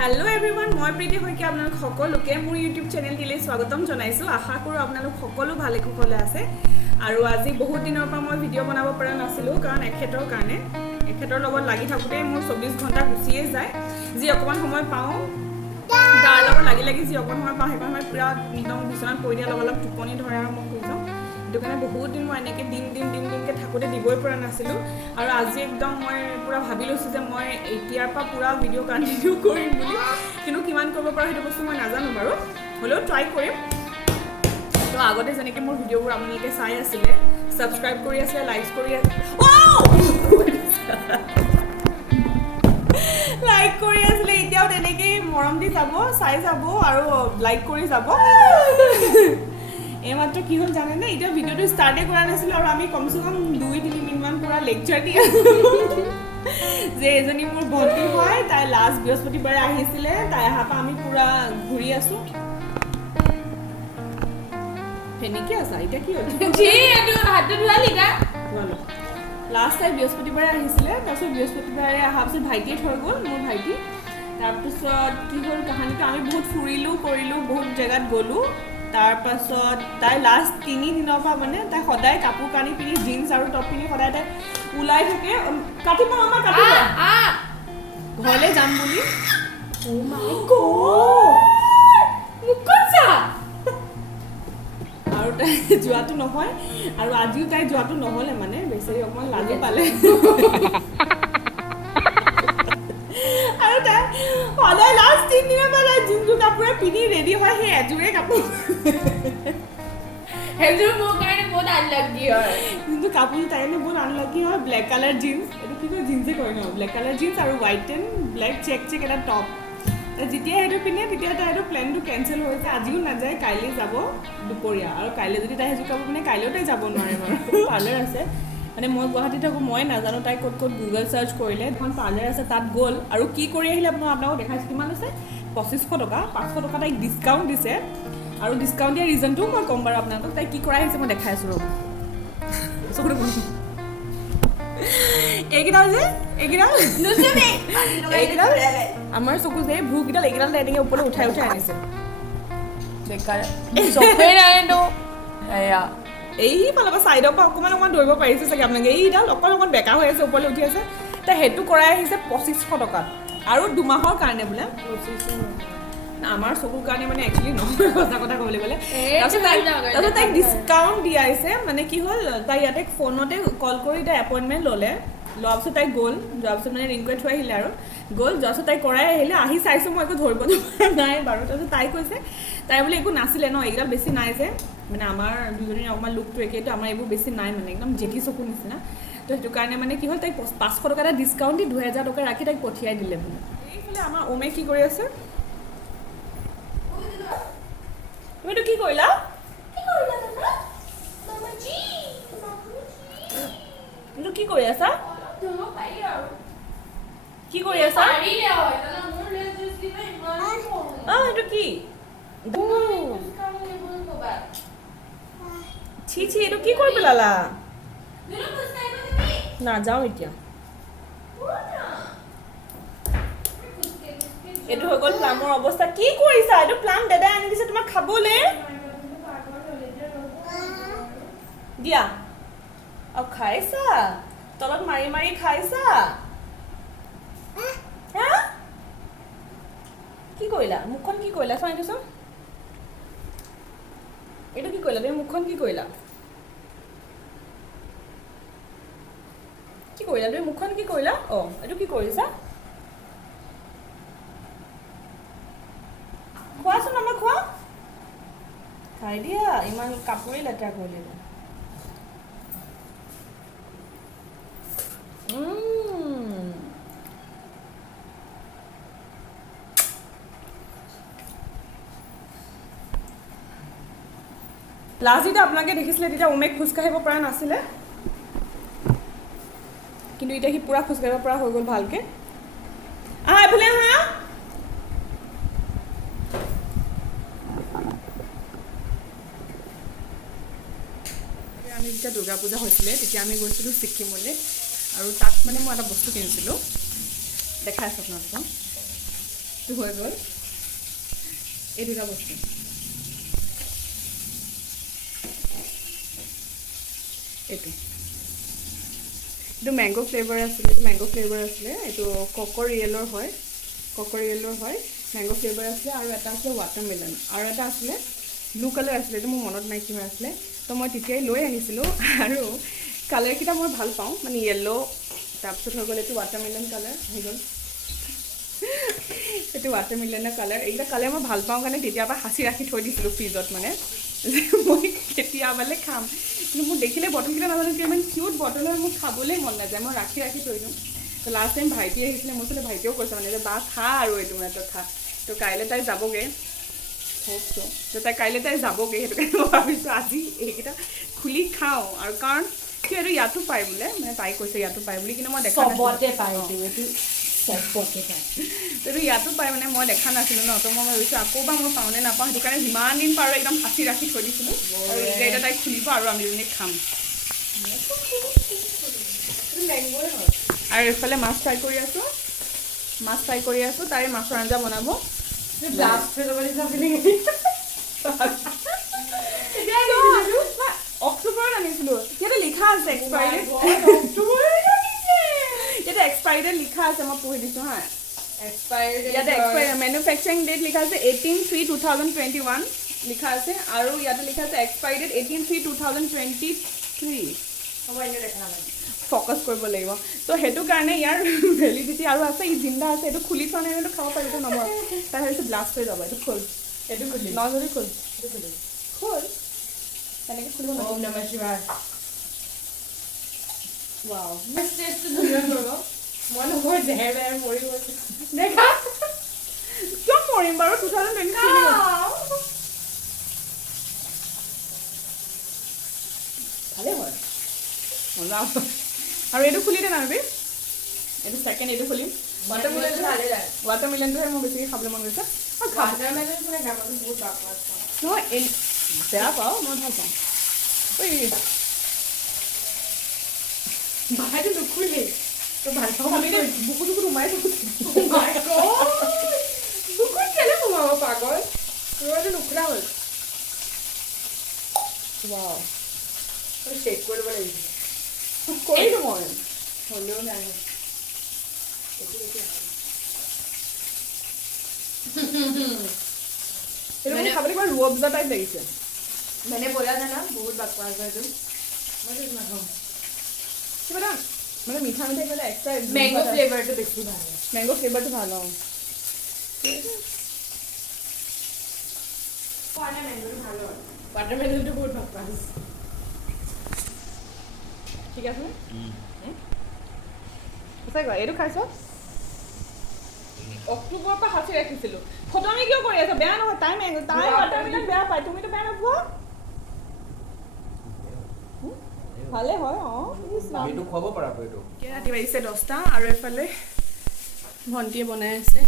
Hello everyone, মই প্ৰীতি সৈকিয়া আপোনালোক সকলোকে মোৰ YouTube চেনেল দিলে স্বাগতম জনাইছো আশা কৰো আপোনালোক সকলো ভালে কুশলে আছে আৰু আজি বহুত দিনৰ পৰা মই ভিডিও বনাব পৰা নাছিলো কাৰণ এখেতৰ কাৰণে এখেতৰ লগত লাগি থাকোতে মোৰ 24 ঘণ্টা গুছিয়ে যায় যি অকমান সময় পাও তাৰ লগত লাগি যি অকমান সময় পাও হেকন মই পুৰা একদম বিছনাত পৰি দিয়া লগা টোপনি ধৰা আৰু মই শুই যাম দোকানে বহুত দিন মই এনেকে দিনকে থাকোতে দিবই পৰা নাছিলো আৰু আজি একদম মই পুৰা ভাবি লৈছো যে মই এতিয়াৰ পৰা পুৰা ভিডিও কন্টিনিউ কৰিম বুলি কিন্তু কিমান কৰিব পাৰো হেতু বস্তু মই নাজানো বাৰু হলেও ট্ৰাই কৰিম তো আগতে যেনেকে মোৰ ভিডিওবোৰ আপোনালোকে চাই আছিলে সাবস্ক্ৰাইব কৰি আছে লাইক কৰি আছে লাইক কৰি আসলে এতিয়াও তেনেকে মৰম দি যাব চাই যাব আৰু লাইক কৰি যাব এমাত্ৰ কি হল জানে না এটা ভিডিওটো স্টাৰ্টে কৰা নাছিল আৰু আমি কমসে কম 2-3 মিনিট মান পুৰা লেকচাৰ দি যে এজনী মোৰ ভন্টি হয় তাই লাষ্ট বৃহস্পতিবাৰে আহিছিলে তাই আহাপা আমি পুৰা ঘুৰি আছো ফেনিকে আছে এটা কি হ'ল জি এটো হাত ধুৱালি না বলো লাষ্ট টাইম বৃহস্পতিবাৰে আহিছিলে তাৰপিছত বৃহস্পতিবাৰে আহাপছে ভাইটি থৈ গ'ল মোৰ ভাইটি তাৰপিছত কি হ'ল কাহানিটো আমি বহুত ফুৰিলো কৰিলো বহুত জেগাত গলো তাৰপাছত তাই লাষ্ট 3 দিনৰ পৰা মানে তাই সদায় কাপোৰ কানি পিনি জিন্স আৰু টপ পিনি সদায় তাই উলাই থাকে কাটিব আমাৰ কাটিব ঘৰলে যাম বুলি ও মাই গড মুকছা আৰু তাই যোৱাটো নহয় আৰু আজিও তাই যোৱাটো নহলে মানে বেছি অকমান লাজ পালে আৰু তাই সদায় লাষ্ট 3 দিনৰ পৰা জিন্স কাপোৰ পিনি ৰেডি হয় হে এজুৰে কাপোৰ হেজুৰ মোৰ কাৰণে বহুত আনলাকি হয় কিন্তু কাপোৰ তাইনে বহুত আনলাকি হয় ব্ল্যাক কালাৰ জিন্স এটো কি কয় জিন্সে কয় ন ব্ল্যাক কালাৰ জিন্স আৰু হোৱাইট এণ্ড ব্ল্যাক চেক এটা টপ যেতিয়া হেতু পিনে তেতিয়া তাই হেতু প্ল্যানটো কেনসেল হৈছে আজিও না যায় কাইলে যাব দুপৰীয়া আৰু কাইলে যদি তাই হেজু কাপোৰ পিনে কাইলেও তাই যাব নোৱাৰে বাৰু পাৰ্লাৰ আছে মানে মই গুৱাহাটীত থাকো মই নাজানো তাই ক'ত গুগল সাৰ্চ কৰিলে এখন পাৰ্লাৰ আছে তাত গ'ল আৰু কি কৰি আহিলে আপোনাক দেখাইছো কিমান আছে 2500 টকা 500 টকা তাই ডিসকাউন্ট দিছে আৰু ডিসকাউন্ট দিয়া ৰিজনটো মই কম বাৰু আপোনাক তাই কি কৰা আহিছে মই দেখাইছো ৰব সকুৰ এগিডাল যে এগিডাল নুসুনে এগিডাল আমাৰ চকু যে ভু গিডাল এগিডাল এনেকে ওপৰলৈ উঠাই আনিছে বেকাৰ চকুৱে নাই নো এয়া এই পালবা সাইডৰ পৰা অকমান দৌৰিব পাৰিছে চাগে আপোনাক এইডাল অকমান বেকা হৈ আছে ওপৰলৈ উঠি আছে তা হেতু কৰাই আহিছে 2500 টকা আৰু দুমাহৰ কাৰণে বোলে আমাৰ চকুৰ কাৰণে মানে একচুয়ালি নহয় কথা ক'বলৈ গলে তাৰপিছত তাই ডিসকাউন্ট দি আছে মানে কি হ'ল তাই ইয়াতে ফোনতে কল কৰি তাই এপইন্টমেন্ট ললে লোৱাৰ পিছত তাই গ'ল যোৱাৰ পিছত মানে ৰিংকুৱেট থৈ আহিলে আৰু গ'ল যোৱাৰ পিছত তাই কৰাই আহিলে আহি চাইছো মই একো ধৰিব নাই বাৰু তাৰপিছত তাই কৈছে তাই বোলে একো নাছিলে ন এইগিলা বেছি নাই যে মানে আমাৰ দুজনীৰ অকমান লুকটো একেইটো আমাৰ এইবোৰ বেছি নাই মানে একদম জেঠি চকু নিচিনা তো সেইটো কাৰণে মানে কি হ'ল তাই 500 টকা এটা ডিসকাউন্ট দি 2000 টকা ৰাখি তাইক পঠিয়াই দিলে বোলে এইফালে আমাৰ ওমে কি কৰি আছে তুমি কি কৰিলা মামাজি তুমি কি কৰি আছা কি কৰি আছা এইটো কি ছি এইটো কি কৰি পেলালা না যাও এতিয়া এটো হৈ গ'ল প্লামৰ অৱস্থা কি কৰিছা এটো প্লাম দাদা আনি দিছে তোমাক খাবলে দিয়া অ খাইছা তলত মাৰি খাইছা হা কি কৰিলা মুখখন কি কৰিলা চাই দিছো এটো কি কৰিলা তুমি মুখখন কি কৰিলা তুমি মুখখন কি কৰিলা অ এটো কি কৰিছা খোৱাচোন আমাক খোৱা খাই দিয়া ইমান কাপোৰে লেতেৰা কৰিলে লাষ্ট দিনা আপোনালোকে দেখিছিলে তেতিয়া উমেক খোজ কাঢ়িব পৰা নাছিলে কিন্তু এতিয়া সি পুৰা খোজ কাঢ়িব পৰা হৈ গ'ল ভালকে এইফালে আহা আমি যেতিয়া দুৰ্গা পূজা হৈছিলে তেতিয়া আমি গৈছিলোঁ ছিকিমলৈ আৰু তাত মানে মই এটা বস্তু কিনিছিলোঁ দেখাইছোঁ আপোনালোকক এইটো হৈ গ'ল এই দুটা বস্তু এইটো মেংগো ফ্লেভাৰ আছিলে এইটো ককৰিয়েলৰ হয় মেংগো ফ্লেভাৰ আছিলে আৰু এটা আছিলে ৱাটাৰমেলন আৰু এটা আছিলে ব্লু কালাৰ আছিলে এইটো মোৰ মনত নাই কি হৈ আছিলে তো মই তেতিয়াই লৈ আহিছিলোঁ আৰু কালাৰকেইটা মই ভাল পাওঁ মানে য়েল্ল' তাৰপিছত হৈ গ'ল এইটো ৱাটাৰমেলন কালাৰ হৈ গ'ল এইটো ৱাটাৰমেলনৰ কালাৰ এইকেইটা কালাৰ মই ভাল পাওঁ কাৰণে তেতিয়াৰ পৰা সাঁচি ৰাখি থৈ দিছিলোঁ ফ্ৰিজত মানে মই কেতিয়াবালে খাম কিন্তু মোৰ দেখিলে বটলকেইটা নাজানো কিয় ইমান কিউট বটল হয় মোৰ খাবলৈ মন নাযায় মই ৰাখি থৈ দিওঁ তো লাষ্ট টাইম ভাইটি আহিছিলে মোৰ ওচৰলৈ ভাইটিয়েও কৈছে মানে যে বা খা আৰু এইটো মানে তই খা তো কাইলৈ তাই যাবগৈ তো কাইলৈ তাই যাবগৈ সেইটো কাৰণে মই ভাবিছোঁ আজি এইকেইটা খুলি খাওঁ আৰু কাৰণ কিয় এইটো ইয়াতো পায় বোলে মানে তাই কৈছে ইয়াতো পায় বুলি কিন্তু মই দেখা এইটো ইয়াতো পায় মানে মই দেখা নাছিলোঁ ন তো মই ভাবিছোঁ আকৌ বা মই পাওঁ নে নাপাওঁ সেইটো কাৰণে যিমান দিন পাৰোঁ একদম সাঁচি ৰাখি থৈ দিছিলোঁ আৰু এতিয়া তাই খুলিব আৰু আমি দুজনী খাম আৰু এইফালে মাছ ফ্ৰাই কৰি আছোঁ তাৰে মাছৰ আঞ্জা বনাব অক্টোবৰত আনিছিলোঁ ইয়াতে লিখা আছে এক্সপাইৰি ডেট লিখা আছে মই পঢ়ি দিছোঁ হা ইয়াতে মেনুফেকচাৰিং ডেট লিখা আছে 18/3/2021 লিখা আছে আৰু ইয়াতে লিখা আছে এক্সপাইৰি ডেট 18/3/2023 ফ'কাছ কৰিব লাগিব তো সেইটো কাৰণে ইয়াৰ ভেলিডিটি আৰু আছে ই জিন্দা আছে এইটো খুলি থোৱা নাই এইটো খাব পাৰিব নমৰ তাৰ ভাবিছোঁ ব্লাষ্ট হৈ যাব এইটো খোল নজৰি খোল তেনেকৈ খুলিব ৱাও মই নহয় জেহেৰ মৰি গৈছে দেখা কিয় মৰিম বাৰু 2023 ভালে হয় মজা আৰু এইটো খুলি দে নাবি এইটো ছেকেণ্ড এইটো খুলিম ৱাটাৰমেলনটোহে মোৰ বেছিকৈ খাবলৈ মন গৈছে নহয় বেয়া পাওঁ মই ভাল পাওঁ ঐ ভাইটো নুখুলি তো ভাল পাওঁ আমি বুকুত সোমাই থাকোঁ বুকুত কেলে সোমাব পাগল তোৰটো নুখুলা হ'ল ৱাও চেক কৰিব লাগিব কৰিলোঁ মই হ'লেও নাই এইটো খাবলৈ কিবা ৰুৱবজা টাইপ লাগিছে মানে বলা জানা বহুত বাকৱাছ হয় এইটো মই নাখাওঁ কিবা এটা মানে মিঠা কিবা এক্সট্ৰা মেংগো ফ্লেভাৰটো বেছি ভাল মেংগো ফ্লেভাৰটো ভাল অঁ মেংগোটো ভাল হয় ৱাটাৰমেলনটো বহুত বাকৱাছ ঠিক আছে সঁচাকৈ এইটো খাইছ অক্টোবৰৰ পৰা সাঁচি ৰাখিছিলোঁ ফটোমি কিয় কৰি আছ বেয়া নহয় তাই ৱাটাৰমেলন বেয়া পায় তুমিতো বেয়া নোপোৱা ভালে হয় অঁ ৰাতি বাজিছে 10টা আৰু এফালে ভণ্টিয়ে বনাই আছে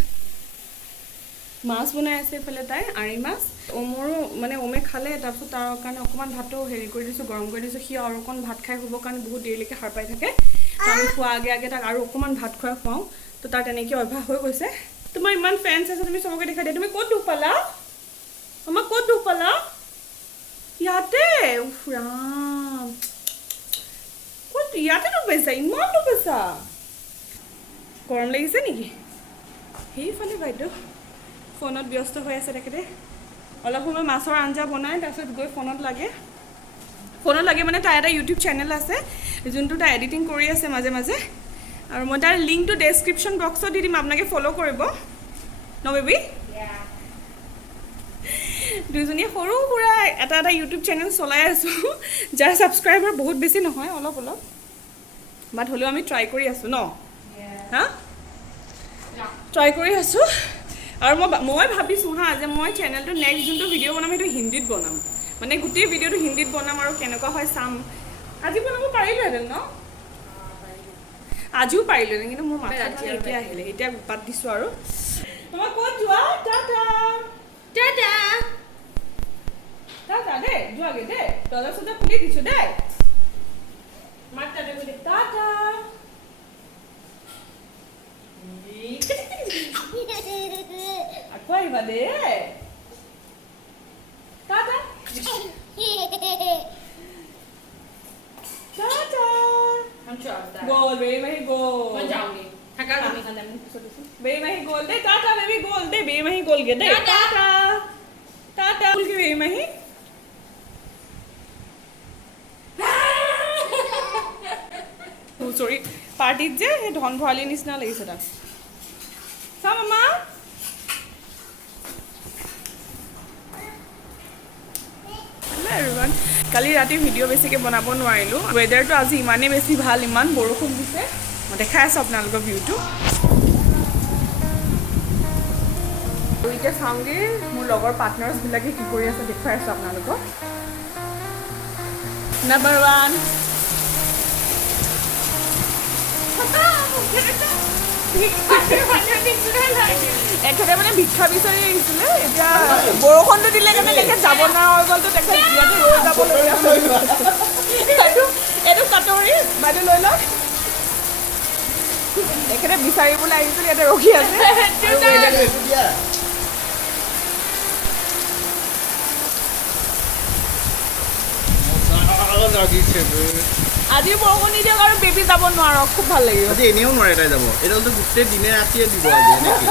মাছ বনাই আছে এইফালে তাই আৰি মাছ ওমৰো মানে ওমে খালে তাৰপিছত তাৰ কাৰণে অকণমান ভাতো হেৰি কৰি দিছোঁ গৰম কৰি দিছোঁ সি আৰু অকণ ভাত খাই শুবৰ কাৰণে বহুত দেৰিলৈকে সাৰ পাই থাকে আমি খোৱা আগে তাক আৰু অকণমান ভাত খুৱাওঁ তো তাৰ তেনেকৈ অভ্যাস হৈ গৈছে তোমাৰ ইমান ফেন্স আছে তুমি চবকে দেখাই দিয়া তুমি ক'ত দুখ পালা আমাক ক'ত দুখ পালা ইয়াতে ৰাম ক'ত ইয়াতে দুখ পাইছা ইমান দুখ পাইছা গৰম লাগিছে নেকি সেইফালে বাইদেউ ফোনত ব্যস্ত হৈ আছে তেখেতে অলপ সময় মাছৰ আঞ্জা বনাই তাৰপিছত গৈ ফোনত লাগে মানে তাই এটা ইউটিউব চেনেল আছে যোনটো তাই এডিটিং কৰি আছে মাজে মাজে আৰু মই তাৰ লিংকটো ডেছক্ৰিপশ্যন বক্সত দি দিম আপোনালোকে ফ'ল' কৰিব ন বেবি দুজনীয়ে সৰু সুৰা এটা ইউটিউব চেনেল চলাই আছোঁ যাৰ ছাবস্ক্ৰাইবাৰ বহুত বেছি নহয় অলপ বাট হ'লেও আমি ট্ৰাই কৰি আছোঁ ন হা ট্ৰাই কৰি আছোঁ আৰু মই ভাবিছোঁ হা যে মই চেনেলটো নেক্সট যোনটো ভিডিঅ' বনাম সেইটো হিন্দীত বনাম মানে গোটেই ভিডিঅ'টো হিন্দীত বনাম আৰু কেনেকুৱা হয় চাম আজি বনাব পাৰিলোহেঁতেন ন আজিও পাৰিলোহেঁতেন কিন্তু মোৰ মাথাত এতিয়া আহিলে এতিয়া বাদ দিছোঁ আৰু তোমাক ক'ত যোৱা টাটা দেই যোৱাগে দেই দৰ্জা চৰ্জা খুলি দিছোঁ দেই মাক টাটা কৰি টাটা আকৌ আহিবা দে টাটা টাটা গোল বেবি মাহি গোল যাওঁগে থাকা তুমি খানে মোক পিছত বেবি মাহি গোল দে টাটা বেবি গোল দে বেবি মাহি গোল গে দে টাটা টাটা গোল গে বেবি মাহি সৰি পাৰ্টিত যে সেই ধন ভৰালি নিচিনা লাগিছে তাক চা মামা এভৰিৱান কালি ৰাতি ভিডিঅ' বেছিকৈ বনাব নোৱাৰিলোঁ ৱেডাৰটো আজি ইমানেই বেছি ভাল ইমান বৰষুণ দিছে মই দেখাই আছোঁ আপোনালোকৰ ভিউটো আৰু এতিয়া চাওঁগৈ মোৰ লগৰ পাৰ্টনাৰ্ছবিলাকে কি কৰি আছে দেখুৱাই আছোঁ আপোনালোকক নাম্বাৰ 1 এখেতে মানে ভিক্ষা বিচাৰি আহিছিলে এতিয়া বৰষুণটো দিলে কাৰণে তেখেত যাব নোৱাৰা হৈ গ'লতো তেখেত ইয়াতে ৰৈ যাবলগীয়া এইটো কাটৰি বাইদেউ লৈ লওক তেখেতে বিচাৰিবলৈ আহিছিলে ইয়াতে ৰখি আছে আজি বৰষুণ নিদিয়ক আৰু বেবী যাব নোৱাৰক খুব ভাল লাগিব আজি এনেও নোৱাৰে তাই যাব এইডালটো গোটেই দিনে ৰাতিয়ে দিব আজি এনেকৈ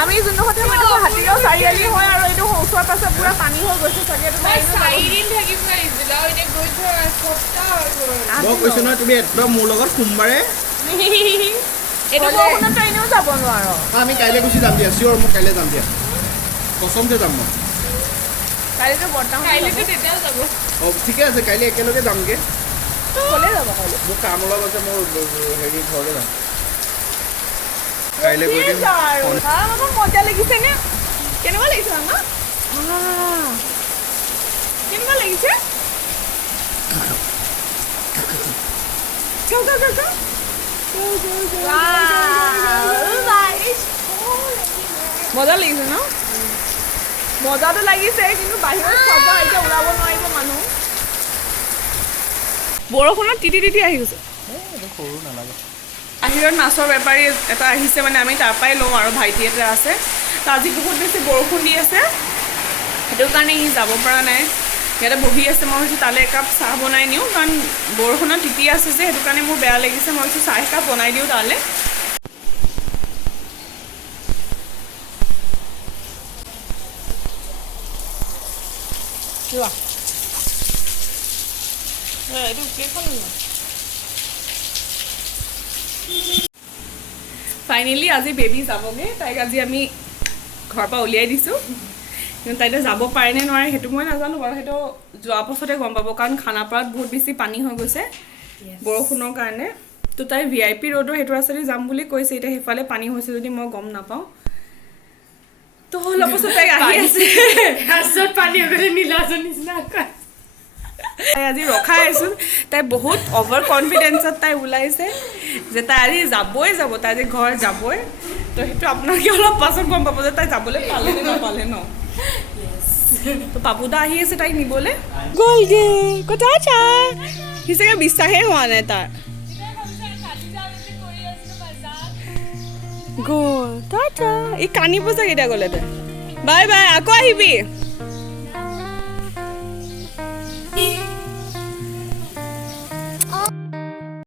আমি যোনটো কথা মানে হাতীগাঁও চাৰিআলি হয় আৰু এইটো ওচৰ পাছত পুৰা পানী হৈ গৈছে চাগে এইটো চাৰিদিন থাকিব আহিছিল আৰু এতিয়া গৈ থৈ এসপ্তাহ হৈ গ'ল মই কৈছোঁ নহয় তুমি একদম মোৰ লগত সোমবাৰে এইটো বৰষুণত এনেও যাব নোৱাৰ আমি কাইলৈ গুচি যাম দিয়া চিয়'ৰ মই কাইলৈ যাম দিয়া কচমতে যাম মই কাইলৈতো বৰ্তমান কাইলৈতো তেতিয়াও যাব অঁ ঠিকে আছে কাইলৈ একেলগে যামগৈ ক'লে যাব কাইলৈ মোৰ কাম অলপ আছে মোৰ হেৰি ঘৰলৈ যাম কাইলৈ গৈ দিম মজা লাগিছে নে কেনেকুৱা লাগিছে মামা কেনেকুৱা লাগিছে মজা লাগিছে ন মজাটো লাগিছে কিন্তু বাহিৰত চাব এতিয়া ওলাব নোৱাৰিব মানুহ বৰষুণত তিতি তিতি আহি গৈছে সৰু নালাগে বাহিৰত মাছৰ বেপাৰী এটা আহিছে মানে আমি তাৰ পৰাই লওঁ আৰু ভাইটি এটা আছে তো আজি বহুত বেছি বৰষুণ দি আছে সেইটো কাৰণে সি যাব পৰা নাই ইয়াতে বহি আছে মই ভাবিছোঁ তালৈ একাপ চাহ বনাই নিওঁ কাৰণ বৰষুণত তিতি আছে যে সেইটো কাৰণে মোৰ বেয়া লাগিছে মই ভাবিছোঁ চাহ একাপ বনাই দিওঁ তালৈ যোৱা এইটো কেইখন ফাইনেলি আজি বেবী যাবগৈ তাইক আজি আমি ঘৰৰ পৰা উলিয়াই দিছোঁ কিন্তু তাই এতিয়া যাব পাৰে নে নোৱাৰে সেইটো মই নাজানো বাৰু সেইটো যোৱাৰ পাছতে গম পাব কাৰণ খানাপাৰাত বহুত বেছি পানী হৈ গৈছে বৰষুণৰ কাৰণে তো তাই VIP ৰোডৰ সেইটো ৰাস্তাতে যাম বুলি কৈছে এতিয়া সেইফালে পানী হৈছে যদি মই গম নাপাওঁ তো অলপ পাছত তাইক আহি আছে ৰাস্তাত পানী হৈ গ'লে নীলাজৰ নিচিনা তাই আজি ৰখাই আছোঁ তাই বহুত অভাৰ কনফিডেঞ্চত তাই ওলাইছে যে তাই আজি যাবই যাব তাই আজি ঘৰ যাবই তো সেইটো আপোনালোকে অলপ পাছত গম পাব যে তাই যাবলৈ পালে নে নাপালে ন তো পাপুদা আহি আছে তাইক নিবলৈ গ'লগে কথা চা সি চাগে বিশ্বাসেই হোৱা নাই তাৰ গ'ল টাটা এই কান্দিব চাগে এতিয়া গ'লে তই বাই বাই আকৌ আহিবি